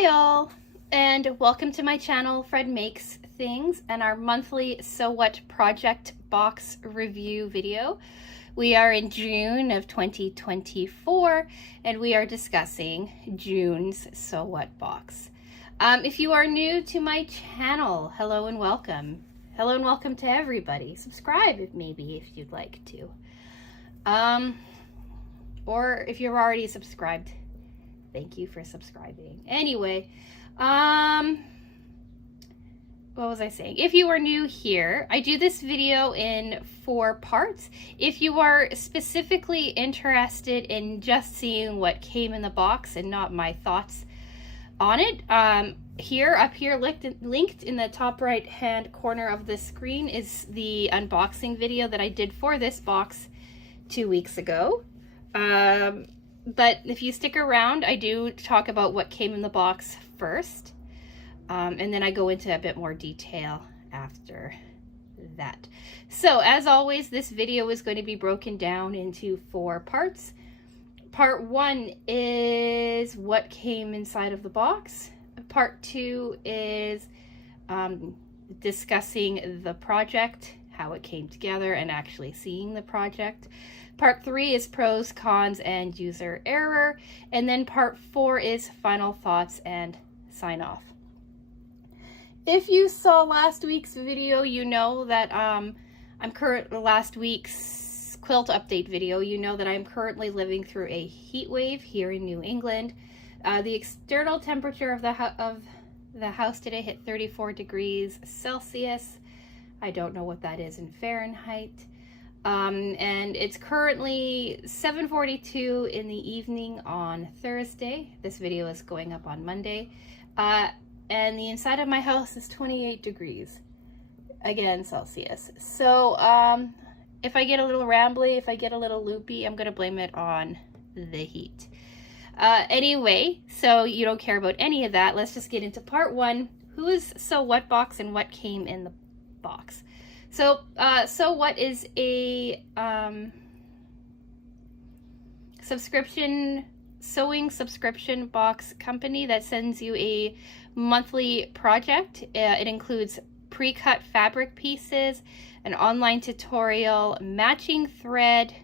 Hi all, and welcome to my channel, Fred Makes Things, and our monthly So What project box review video. We are in June of 2024, and we are discussing June's So What box. If you are new to my channel, hello and welcome. Hello and welcome to everybody. Subscribe if you'd like to. Or if you're already subscribed, thank you for subscribing. Anyway, what was I saying? If you are new here, I do this video in 4 parts. If you are specifically interested in just seeing what came in the box and not my thoughts on it, up here linked in the top right hand corner of the screen is the unboxing video that I did for this box 2 weeks ago. But if you stick around, I do talk about what came in the box first, and then I go into a bit more detail after that. So as always, this video is going to be broken down into 4 parts. Part 1 is what came inside of the box. Part 2 is discussing the project, how it came together, and actually seeing the project. Part 3 is pros, cons, and user error. And then part 4 is final thoughts and sign off. If you saw last week's video, you know that last week's quilt update video, you know that I'm currently living through a heat wave here in New England. The external temperature of the house today hit 34 degrees Celsius. I don't know what that is in Fahrenheit. And it's currently 7:42 in the evening on Thursday. This video is going up on Monday. And the inside of my house is 28 degrees, again, Celsius. So if I get a little rambly, if I get a little loopy, I'm going to blame it on the heat. Anyway, so you don't care about any of that. Let's just get into part 1. Who is So What Box and what came in the box? So what is a sewing subscription box company that sends you a monthly project. It includes pre-cut fabric pieces, an online tutorial, matching thread,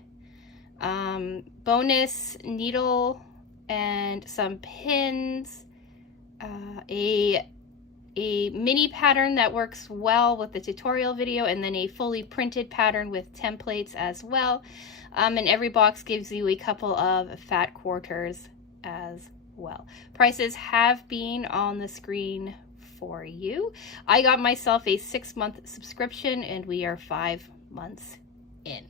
bonus needle, and some pins, a mini pattern that works well with the tutorial video, and then a fully printed pattern with templates as well. And every box gives you a couple of fat quarters as well. Prices have been on the screen for you. I got myself a 6-month subscription and we are 5 months in.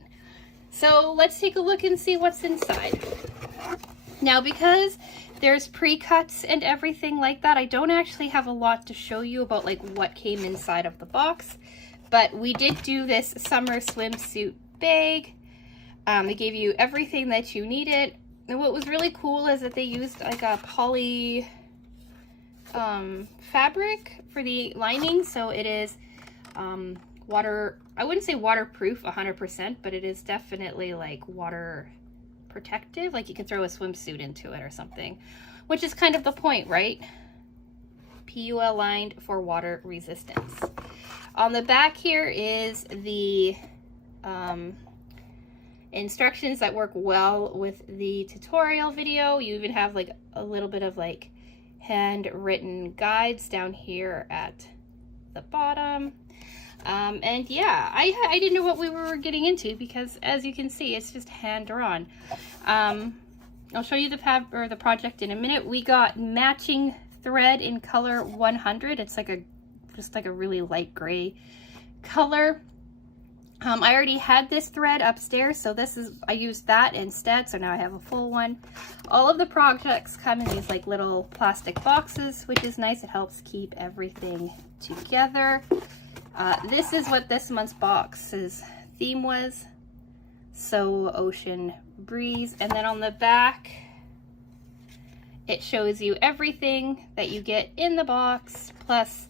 So let's take a look and see what's inside. Now, because there's pre-cuts and everything like that, I don't actually have a lot to show you about like what came inside of the box, but we did do this summer swimsuit bag. They gave you everything that you needed, and what was really cool is that they used like a poly fabric for the lining, so it is water, I wouldn't say waterproof 100%, but it is definitely like water protective, like you could throw a swimsuit into it or something, which is kind of the point, right? PUL lined for water resistance. On the back here is the instructions that work well with the tutorial video. You even have like a little bit of like handwritten guides down here at the bottom. And yeah, I didn't know what we were getting into because, as you can see, it's just hand drawn. I'll show you the project in a minute. We got matching thread in color 100. It's like just like a really light gray color. I already had this thread upstairs, so I used that instead. So now I have a full one. All of the projects come in these like little plastic boxes, which is nice. It helps keep everything together. This is what this month's box's theme was. So Ocean Breeze. And then on the back, it shows you everything that you get in the box, plus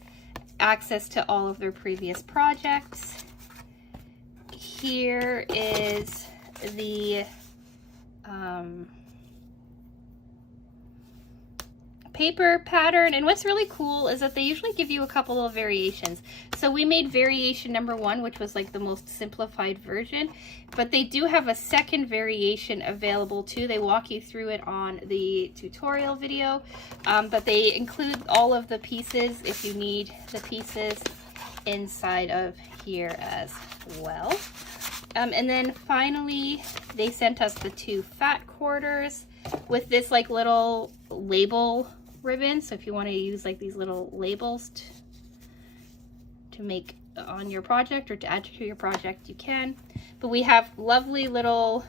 access to all of their previous projects. Here is the paper pattern. And what's really cool is that they usually give you a couple of variations. So we made variation number 1, which was like the most simplified version, but they do have a second variation available too. They walk you through it on the tutorial video, but they include all of the pieces if you need the pieces inside of here as well. And then finally, they sent us the 2 fat quarters with this like little label ribbon. So if you want to use like these little labels to make on your project or to add to your project, you can. But we have lovely little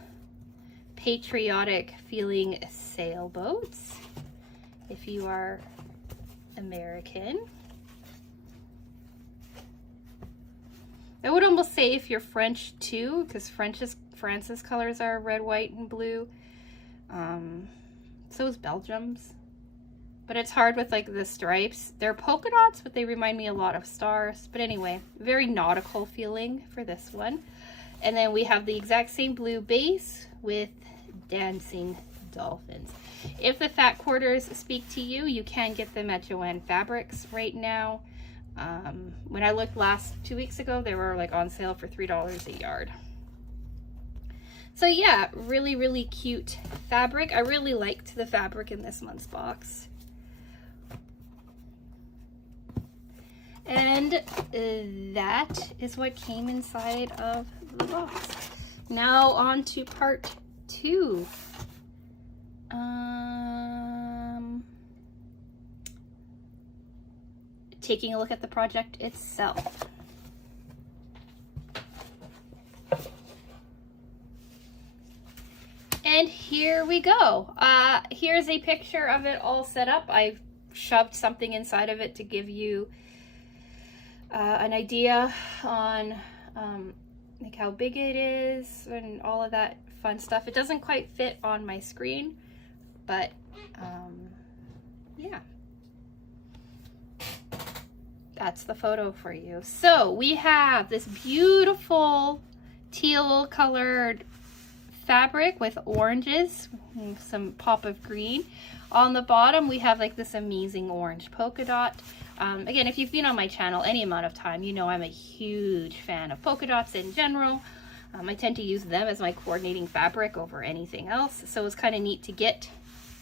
patriotic feeling sailboats if you are American. I would almost say if you're French too, because France's colors are red, white, and blue. So is Belgium's. But it's hard with like the stripes. They're polka dots, but they remind me a lot of stars. But anyway, very nautical feeling for this one. And then we have the exact same blue base with dancing dolphins. If the fat quarters speak to you, you can get them at Joann Fabrics right now. When I looked 2 weeks ago, they were like on sale for $3 a yard. So yeah, really, really cute fabric. I really liked the fabric in this month's box. And that is what came inside of the box. Now on to part 2. Taking a look at the project itself. And here we go. Here's a picture of it all set up. I've shoved something inside of it to give you an idea on like how big it is and all of that fun stuff. It doesn't quite fit on my screen, but yeah. That's the photo for you. So we have this beautiful teal colored fabric with oranges, some pop of green. On the bottom, we have like this amazing orange polka dot. Again, if you've been on my channel any amount of time, you know I'm a huge fan of polka dots in general. I tend to use them as my coordinating fabric over anything else. So it's kind of neat to get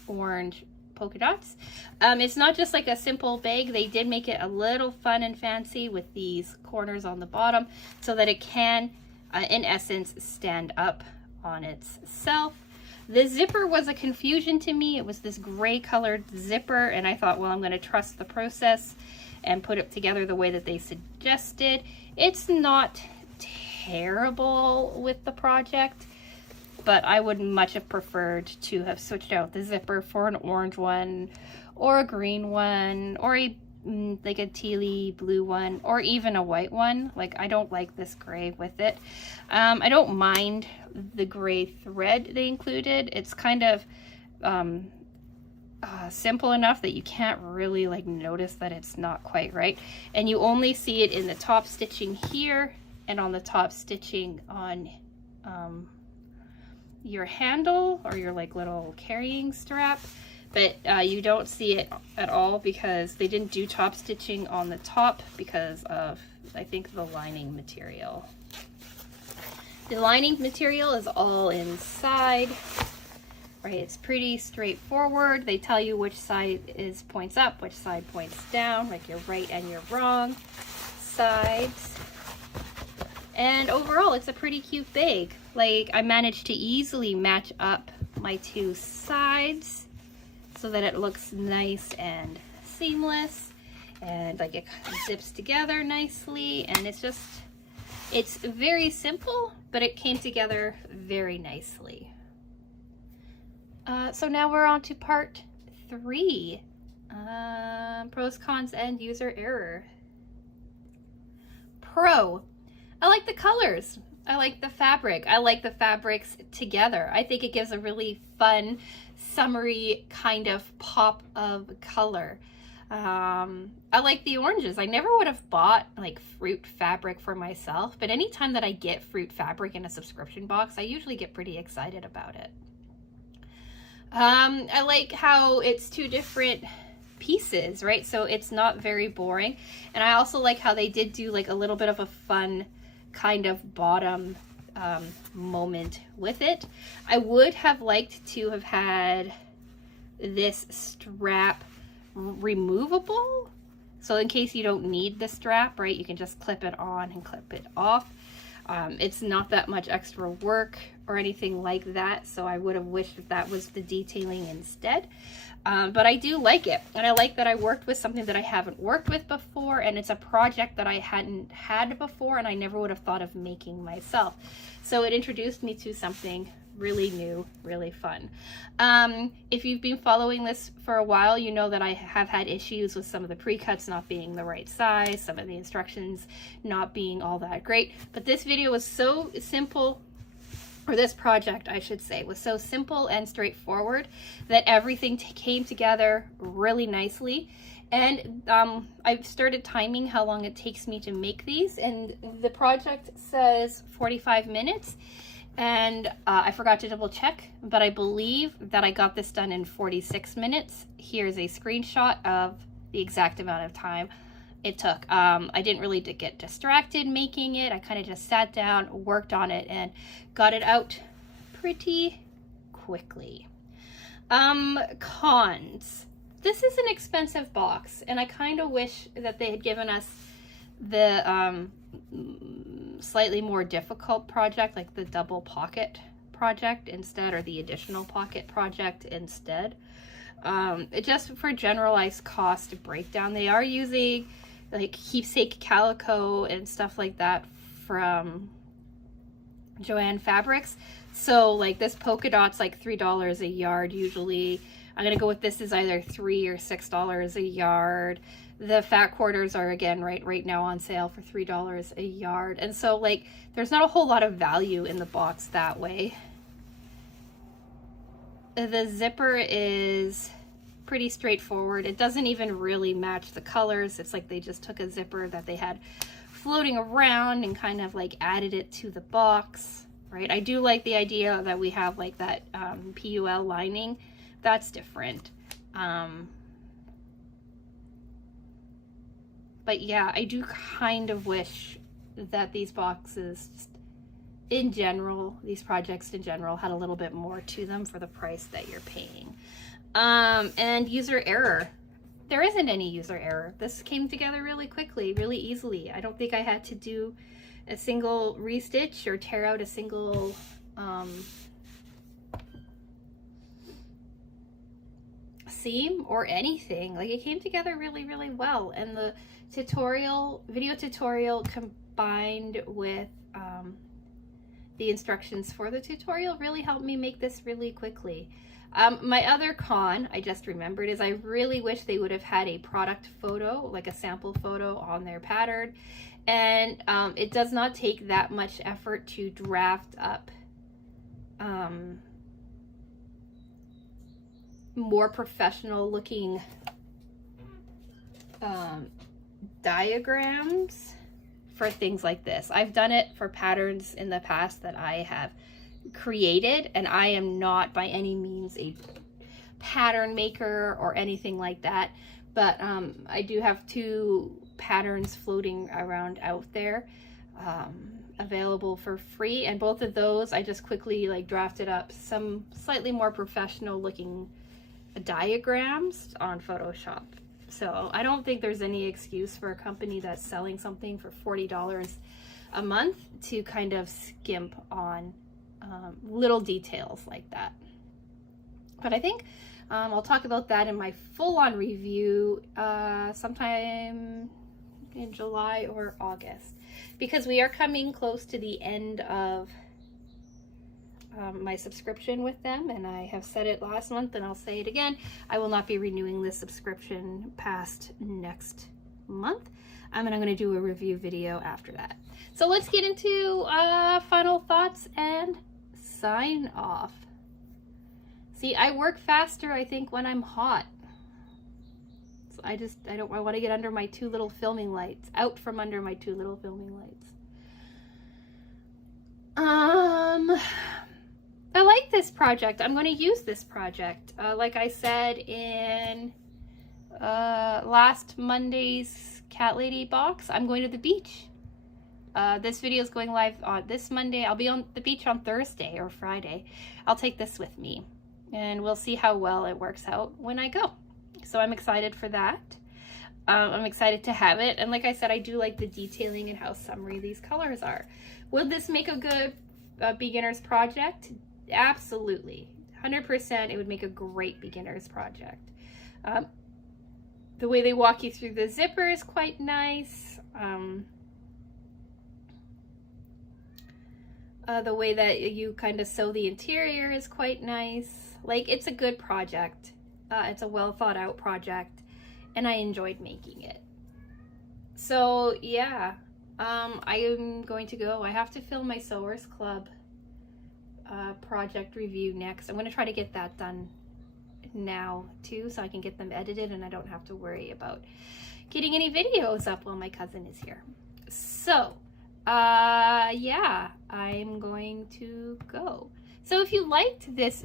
orange polka dots. It's not just like a simple bag. They did make it a little fun and fancy with these corners on the bottom so that it can, in essence, stand up on itself. The zipper was a confusion to me. It was this gray colored zipper, and I thought, well, I'm going to trust the process and put it together the way that they suggested. It's not terrible with the project, but I would much have preferred to have switched out the zipper for an orange one or a green one or a like a tealy blue one or even a white one. Like, I don't like this gray with it. I don't mind the gray thread they included. It's kind of simple enough that you can't really like notice that it's not quite right, and you only see it in the top stitching here and on the top stitching on your handle or your like little carrying strap, but you don't see it at all because they didn't do top stitching on the top because of, I think, the lining material. The lining material is all inside, right? It's pretty straightforward. They tell you which side points up, which side points down, like your right and your wrong sides. And overall, it's a pretty cute bag. Like, I managed to easily match up my 2 sides so that it looks nice and seamless, and like it zips together nicely, and it's very simple, but it came together very nicely. So now we're on to part 3, pros, cons, and user error. Pro, I like the colors. I like the fabric. I like the fabrics together. I think it gives a really fun, summery kind of pop of color. I like the oranges. I never would have bought like fruit fabric for myself, but anytime that I get fruit fabric in a subscription box, I usually get pretty excited about it. I like how it's 2 different pieces, right? So it's not very boring. And I also like how they did do like a little bit of a fun kind of bottom moment with it. I would have liked to have had this strap removable, so in case you don't need the strap, right, you can just clip it on and clip it off. It's not that much extra work or anything like that, so I would have wished that that was the detailing instead. But I do like it, and I like that I worked with something that I haven't worked with before, and it's a project that I hadn't had before and I never would have thought of making myself. So it introduced me to something really new, really fun. If you've been following this for a while, you know that I have had issues with some of the pre-cuts not being the right size, some of the instructions not being all that great, but this video was so simple, or this project I should say, was so simple and straightforward that everything came together really nicely. And I've started timing how long it takes me to make these, and the project says 45 minutes. And I forgot to double check, but I believe that I got this done in 46 minutes. Here's a screenshot of the exact amount of time it took. I didn't really get distracted making it. I kind of just sat down, worked on it, and got it out pretty quickly. Cons. This is an expensive box, and I kind of wish that they had given us the slightly more difficult project, like the double pocket project instead, or the additional pocket project instead. Just for generalized cost breakdown, they are using like keepsake calico and stuff like that from Joann Fabrics. So like this polka dot's like $3 a yard usually. I'm gonna go with this is either $3 or $6 a yard. The fat quarters are again right now on sale for $3 a yard. And so like there's not a whole lot of value in the box that way. The zipper is pretty straightforward. It doesn't even really match the colors. It's like they just took a zipper that they had floating around and kind of like added it to the box, right? I do like the idea that we have like that PUL lining. That's different. But yeah, I do kind of wish that these boxes in general, these projects in general, had a little bit more to them for the price that you're paying. And user error. There isn't any user error. This came together really quickly, really easily. I don't think I had to do a single restitch or tear out a single seam or anything. Like it came together really, really well. And the video tutorial combined with the instructions for the tutorial really helped me make this really quickly. My other con, I just remembered, is I really wish they would have had a product photo, like a sample photo on their pattern. And it does not take that much effort to draft up more professional looking diagrams for things like this. I've done it for patterns in the past that I have created, and I am not by any means a pattern maker or anything like that, but I do have 2 patterns floating around out there available for free, and both of those I just quickly like drafted up some slightly more professional looking diagrams on Photoshop. So I don't think there's any excuse for a company that's selling something for $40 a month to kind of skimp on little details like that. But I think I'll talk about that in my full-on review sometime in July or August, because we are coming close to the end of my subscription with them, and I have said it last month and I'll say it again, I will not be renewing this subscription past next month. And I'm going to do a review video after that. So let's get into final thoughts and sign off. See, I work faster, I think, when I'm hot. So I want to get under my 2 little filming lights, out from under my 2 little filming lights. I like this project. I'm going to use this project. Like I said in last Monday's Cat Lady box, I'm going to the beach. This video is going live on this Monday. I'll be on the beach on Thursday or Friday. I'll take this with me and we'll see how well it works out when I go. So I'm excited for that. I'm excited to have it. And like I said, I do like the detailing and how summery these colors are. Will this make a good beginner's project? Absolutely. 100% it would make a great beginner's project. The way they walk you through the zipper is quite nice. The way that you kind of sew the interior is quite nice. Like, it's a good project. It's a well thought out project, and I enjoyed making it. So yeah, I am going to go. I have to film my Sewers Club project review next. I'm going to try to get that done now too, so I can get them edited and I don't have to worry about getting any videos up while my cousin is here. So yeah, I'm going to go. So if you liked this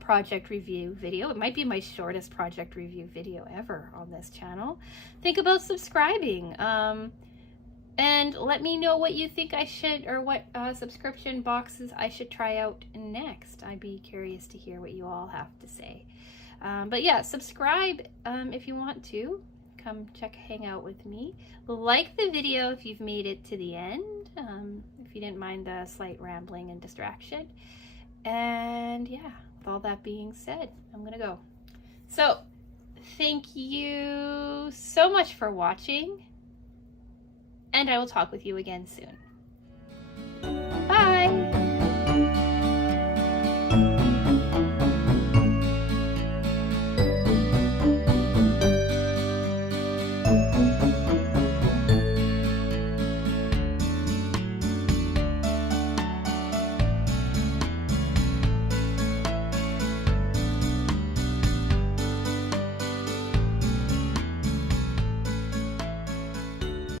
project review video, it might be my shortest project review video ever on this channel, think about subscribing. And let me know what you think I should, or what subscription boxes I should try out next. I'd be curious to hear what you all have to say. But yeah, subscribe if you want to. Come hang out with me. Like the video if you've made it to the end, if you didn't mind the slight rambling and distraction. And yeah, with all that being said, I'm gonna go. So thank you so much for watching, and I will talk with you again soon. Bye!